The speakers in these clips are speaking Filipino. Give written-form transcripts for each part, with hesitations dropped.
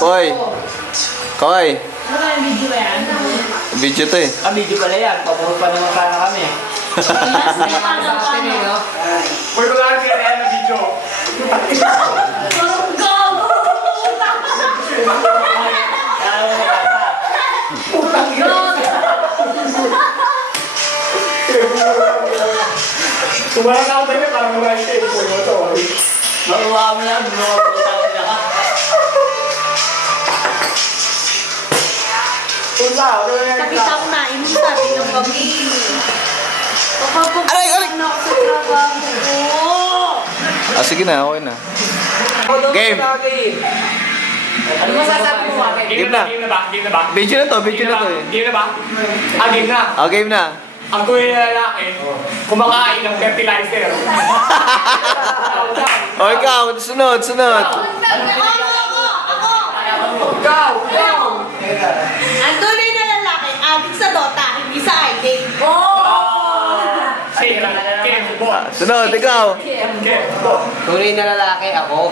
Hoy. Kaway. Ano yung video ba yan? Video to eh. Video pala yan. Papunod pa naman sana kami. Last na pa ng ano. Pwede ko lang kaya na video. Parang gago! Tumalang ako tayo parang mga ito. Makuha mo lang, putang ina ka. Nakita ko na, yung sabi ng kami. Aray, aray! Ano ako sa trabaho ko? Sige na, okay na. Game. Ano masasabi mo, Ate? Game na. Game na ba? Game na ba? Video na to eh. Game na ba? Game na. Game na. Ang tunay na lalaki, kumakain ng fertilizer. O ikaw, sunod. Ako! Ikaw! Ang tunay na lalaki, adik sa Dota, hindi sa ID. Sunod, ikaw. Tunay na lalaki ako.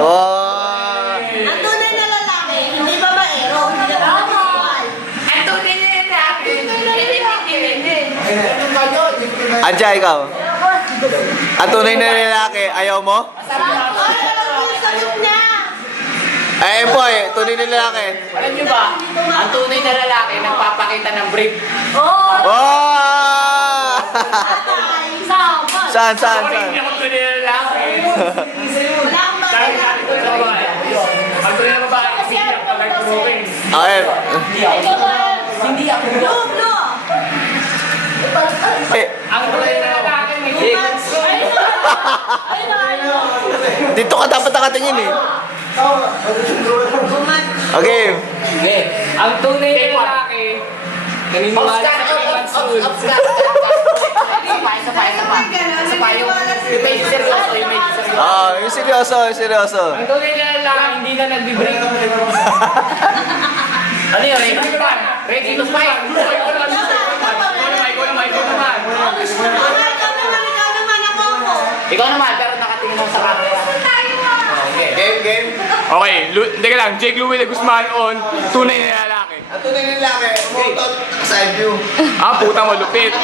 Oh. Ang tunay na lalaki, hindi babaero, hindi na bisexual. Ang tunay na lalaki. Anja, ikaw. Ang tunay na lalaki, ayaw mo? Yung sagot niya! Ay, boy, tunay na lalaki. Alam nyo ba, ang tunay na lalaki nagpapakita ng brief. Oh! Saan? Hindi ako tunay na lalaki. Wala akong babae. Ang tunay na babae, hindi ako nag-drawing. Okay. Hindi ako. Blue! Ang tunay na lalaki, Dito ka dapat nakatingin eh. Okay. Okay. Ang tunay na lalaki, naniniwala sa Clemens Rule. Isa pa yung medyo seryoso, yung medyo seryoso. Yung seryoso. Ang tunay na lalaki, hindi na nag-break. Ano yun? Ready to fight? Ikaw naman, pero nakatingin mo sa camera. Game. Okay, teka lang, Jake Louie de Guzman on tunay na lalaki. Ang tunay na lalaki, side view. Putang malupit.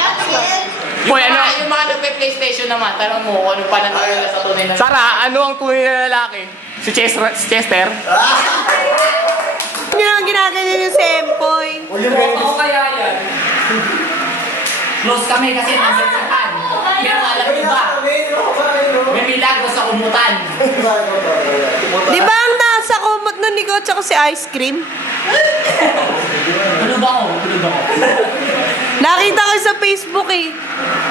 Boy, ano? Yung mga nagpe-PlayStation naman, tanong mo kung ano pa nila sa tunay na lalaki. Sara, ano ang tunay na lalaki? Si Chester? Hindi naman ginaganyan yung sempoy. Oo, kaya yan. Close kami kasi nasa Japan. Pero alam niyo ba, may milagro sa kumutan. Di ba ang nasa kumot nun ni Coach ako si ice cream? Tulog ako. Nakita ko sa Facebook eh.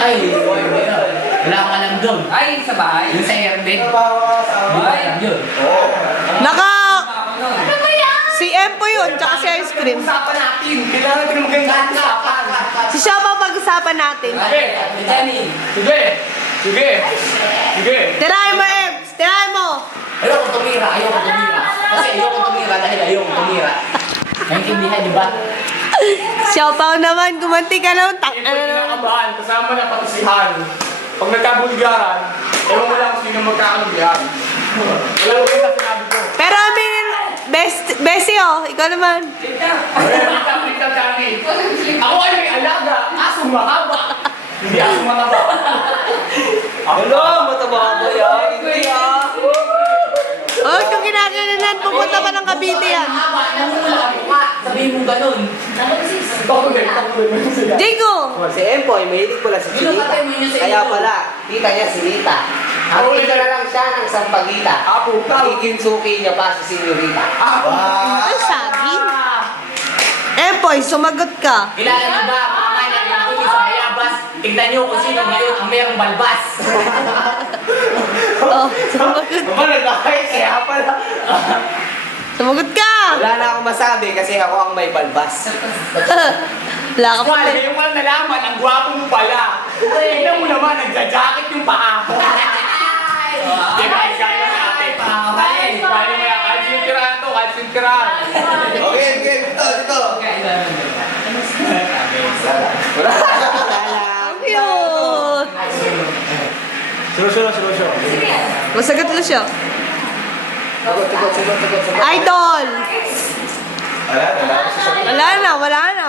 Ay, wala kang alam doon. Ay, sa bahay? Yung sa airbed. Di ba alam yun? Si Empo yun, tsaka si ice cream. Usapan natin. Kailangan natin magandang usapan. Si siya pa pag-usapan natin. Jenny. Sige. Tirahin mo, Ems! Tirahin mo! Ayoko tumira. Kasi ayoko tumira dahil ayoko tumira. Naintindihan niyo ba? Siya pa naman, gumanti ka lang. Ito yung kinakabahan, kasama na patisihan. Pag nagkabulgaran, ewan mo lang kung sino magkakalubihan. Wala mo rin sa sinabi ko. Pero aminin, Bessie oh, ikaw naman. Wait lang, Johnny. Ako ay may alaga, asong mahaba. Hindi asong mahaba. Mataba ko yan. Hindi Oh, kung ginaganan, pupunta pa ng Cavite yan. Namumula ang mukha. Sabihin mo ganun. Pakulit. Digo! Si Empoy, mahilig pala sa Chinita. Kaya pala, tita niya si Rita. Ang tita na lang siya ng Sampaguita. Magiging suki niya pa si Senyorita. Ay, sabi. Empoy, sumagot ka. Kilala niyo ba mga kailan yung tuli sa Bayabas? Tignan niyo kung sino ngayon ang mayroong balbas. Oh, sumagot. Kaya pala. Sumagot ka! Wala na akong masabi kasi ako ang may balbas. Wala ka pa. Wala, yung walang nalaman, ang gwapo mo pala. Tingnan mo naman, nagja-jacket yung paa ko. Kaya kaya natin. Kaya mo yan, kahit yung tirahan to, kahit yung tirahan. Okay, dito. Ang cute! Solo. Masagot na siya. Idol! Wala na.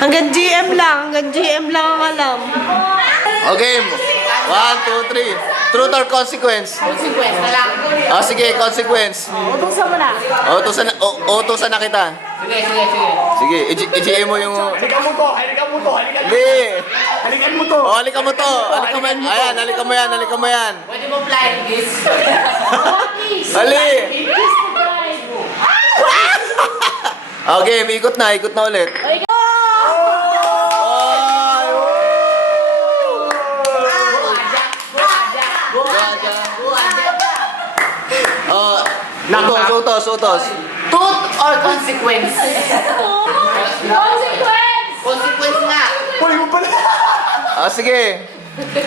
Hanggang GM lang ang alam. Okay. 1, 2, 3. Truth or consequence? Consequence na lang. Ah, sige, consequence. Utusan mo na. Utusan na kita. Sige. Sige, i-GM mo yung... Halikan mo to. Hindi. Halikan mo to. Oh, halika mo to. Ayan, halika mo yan. Pwede mo flying kiss. Ali! Okay, ikot na ulit. Ay, utos. Truth or consequence? Consequence! Consequence nga. Uy, mo pala. Ah, sige.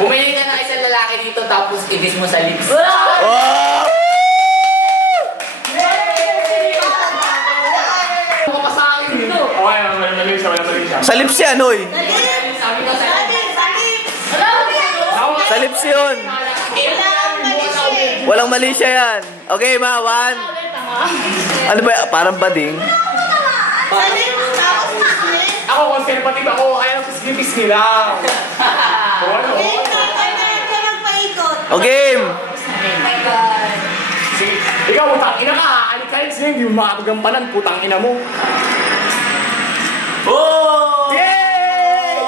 Bumili ka ng isang lalaki dito tapos i-diss mo sa lips. Oh! Ano ka pa sa akin? Okay, mali siya. Sa lips yan, oy. Sabi ko sa'yo. Sa lips yun. Walang mali siya yan. Okay, ma, 1. Ano ba, parang bading? Ako, conservative ako. Kaya ang facilities nila. Ano? Okay. Sige. Ikaw, putang ina ka. Alikalit sila, hindi mo makapagampanan. Putang ina mo. Oh! Yay!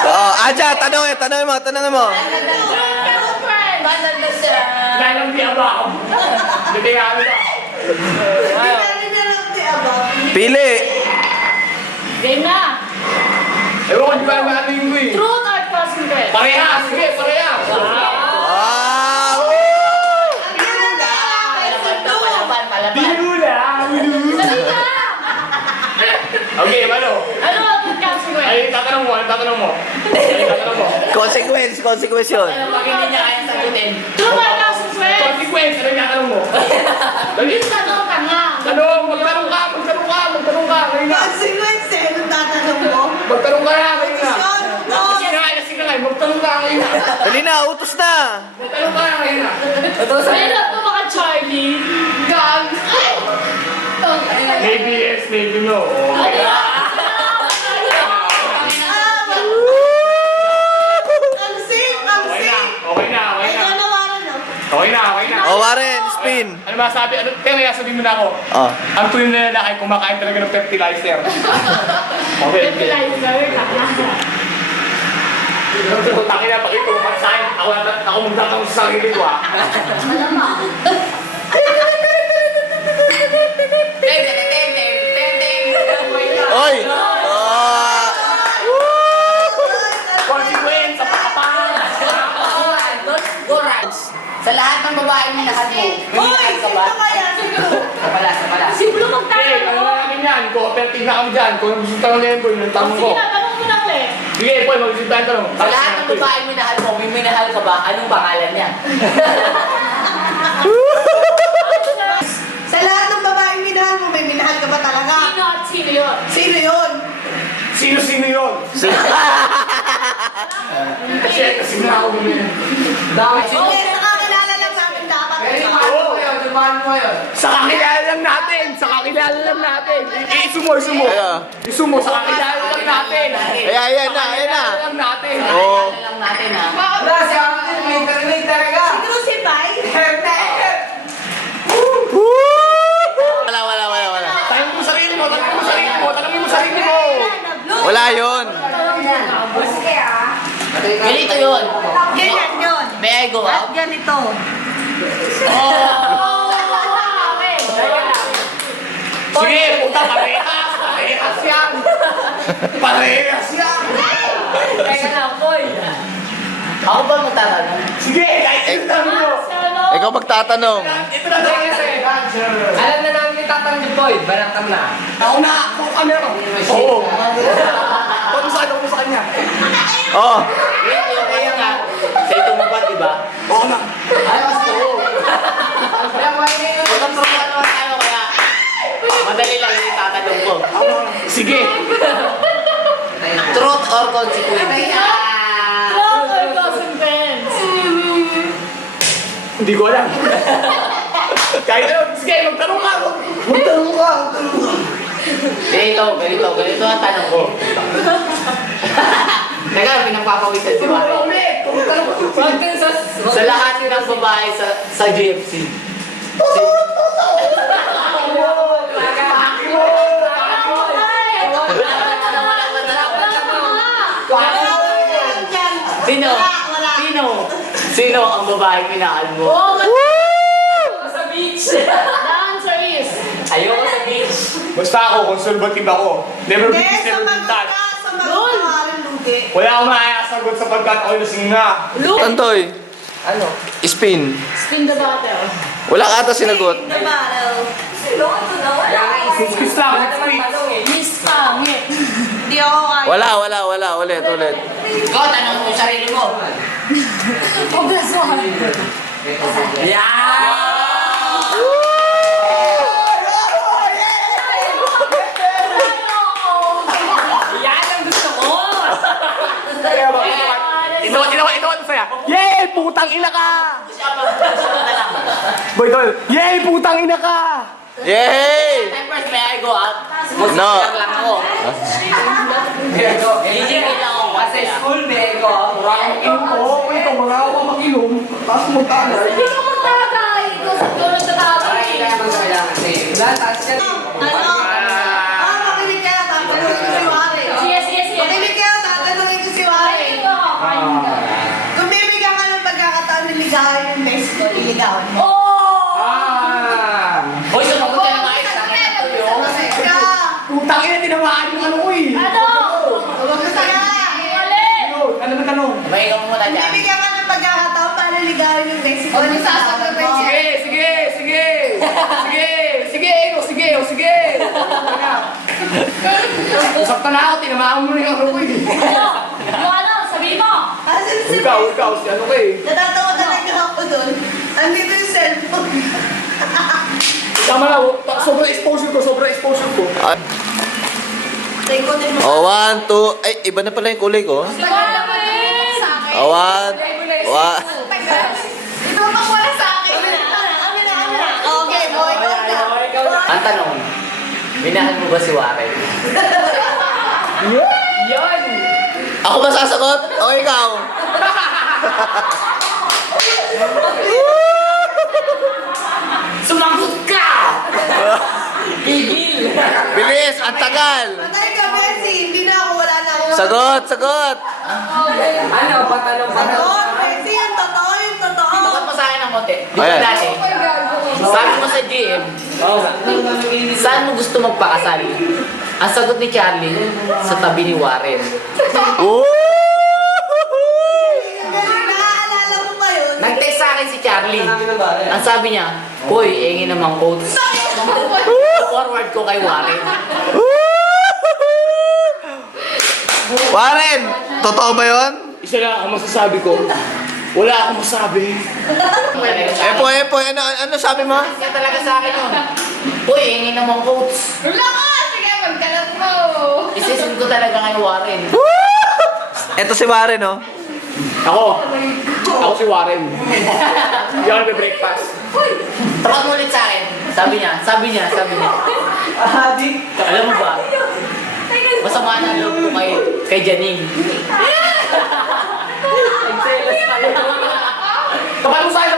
Oh, Aja, tanongin mo. Dahil ang di abang. Hindi ka ano ba? Pili. Game na! Ewan ko, di ba ano yung eh. Truth or consequence? Parehas, sige, parehas. Ah! Binula! Okay, ano? Ano ang consequence? Ay, tatanong mo. Consequence yun. Pag hindi niya kaya sagutin. Truth or consequence? Consequence, ano yung tatanong mo? Dali. Tanong ka nga. Magtanong ka. Ngayon na. Magtanong ka na, ngayon na. Sige na, magtanong ka ngayon na. Dali na, utos na. Magtanong ka na, ngayon na. Ayun na po mga Charlie. Gag. Maybe yes, maybe no. Okay na. Oh, Warren, spin. Ano masabi? Kaya sabihin mo na ako. Oh. Ang tuwing na lalaki kumakain talaga ng fertilizer. Okay. Taki na, pakita mo pa sa akin. Ako magtatanong sa sarili ko ah. Oy! Oh! Consequence sa pakapan. Sa lahat ng babae minahal mo, minahal ka ba? Sa pala. Simple Okay, magtanong ano mo. namin yan? Cooperative na kami dyan. Kung gusto tanong na yun, yun ang tanong ko. Sige na, tanong mo na ulit. Sige, Paul, mag-isip tayo tanong. Sa lahat ng babae minahal mo, may minahal ka ba? Anong pangalan niya? Sa lahat ng babaeng minahal mo, may minahal ka ba talaga? Sino at sino yun? Sino yun? Sino yun? Kasi na ako gumin. Okay, sa kakilala lang namin dapat. Sa kakilala lang natin. Isumo. Isumo, sa kakilala lang natin. Ayan na. Lang natin. Oh. Lang natin ha. Si Crucify? Wala. Tanongin mo sarili mo. Wala yun. Ganito yun. Ganyan yun. May I go At out? ganito. Sige, puta, parehas yan. Teka lang, boy. Ako ba magtatanong? Sige, guys, ito na mo. Ikaw magtatanong. Ito na tayo kasi. Alam na namin yung tatanong ni Boy, barangkam na. Ako na, kung ano. Oo. Kung sa kanya. Oh. Kaya nga, sa ito mo ba, diba? Oo na. Ay, mas to. Huwag kang ano, kaya madali lang yung tatanong ko. Sige. Truth or consequence? Truth or consequence? Hindi ko alam. Kahit ano, sige, magtanong ka. Ganito ang tanong ko. Teka, pinagpapawisan si Mare. Sa lahat ng babae sa GFC. Sino ang babaeng minahal mo? Sa beach. The answer is... Ayoko sa beach. Basta ako, conservative ako. Never Hindi, beat, never been sumagot touched. ka. Sumagot ka rin, Lugi. Wala akong makasagot sapagkat ako'y lasing na. Tantoy, Ano? spin. Spin the bottle. Wala ka ata sinagot. In the barrel. Kiss lang, next week. Miss Pangit. Hindi ako kaya. Wala. Ulit. Ikaw, tanong mo yung sarili mo. Oh, bless one. Yan ang gusto ko! Ito ang saya. Yay! Putang ina ka! Boy, tol. Yay! Putang ina ka! Yay! First, may I go out? No. Mag-share lang ako. Hindi lang ako kasi school, may I go out. Ito, mga ako makilom. Tapos mo tayo. Hindi ka magtagay. Ikaw sa tulad sa tatay. Ano? Makinig kaya. Tatanungin ko si Wari. Sige. Makinig kaya. Tatanungin ko si Wari. Kung bibigyan ka ng pagkakataon na ligawan yung Mexico, iligawan mo. Hoy, sumagot ka na kayo. Tangin na tuyo. Ka! Putang ina, tinamaan yung ano ko eh. Ano? Basta ka! Ano ba tanong? May ikaw muna Kung dyan. bibigyan ka ng pagkakataon para ligawan yung Mexico, iligawan mo. Sige. Usap na ako, tinamaan mo na yung ano ko eh. Ano? Sabihin mo. Kasi si Ikaw, si ano ko eh. natatawa talaga ako doon. Andito yung cellphone. Tama na, sobrang exposure ko. Tayo din mo. Oh, 1, 2. Ay, iba na pala yung kulay ko. Si Warren. Oh, 1. Ito pa wala sa akin. Amin na. Okay, boy, go ka. Ang tanong, minahal mo ba si Warren? Yan! Ako ba sasagot? O ikaw? Sumagot ka! Gigil! Bilis, ang tagal. Patay ka, Messi. Hindi na ako, wala na ako. Sagot. Ano? Patanong ka na. Oo, Messi, yung totoo. Sagot mo sa akin ng konti. Di ba Ayan. dati? Sabi mo sa GM, saan mo gusto magpakasal? Ang sagot ni Charlie, sa tabi ni Warren. Woo! Naaalala mo ba yun? Nag-text sa akin si Charlie. Ang sabi niya, Hoy, engi naman quotes. Forward ko kay Warren. Warren, totoo ba yun? Isa lang ang masasabi ko. Wala akong masabi. Epo, ano sabi mo? Siya talaga sa akin yun. Hoy, engi naman quotes. Wala ka. Sige, magkalat mo. Isisin ko talaga kay Warren. Ito si Warren, oh. Ako si Warren. Hindi ako nagbe-breakfast. Tawag mo ulit sa akin. Sabi niya. Alam mo ba? Masama na loob ko kay Janine. Kapal mo sa'yo.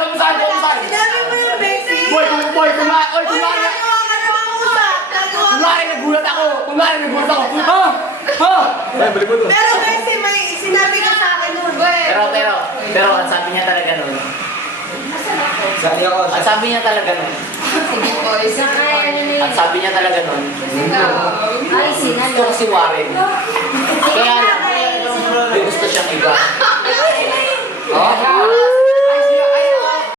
Sinabi mo yun, Messi. Boy, kunwari Nagawa ka na mag-usap. nagulat ako. Ha? Ay, balik mo to. Pero Messi, may sinabi ka sa akin nun. Pero ang sabi niya talaga nun. Ang sabi niya talaga nun. Gusto ko si Warren. Kaya lang, may gusto siyang iba. Oh?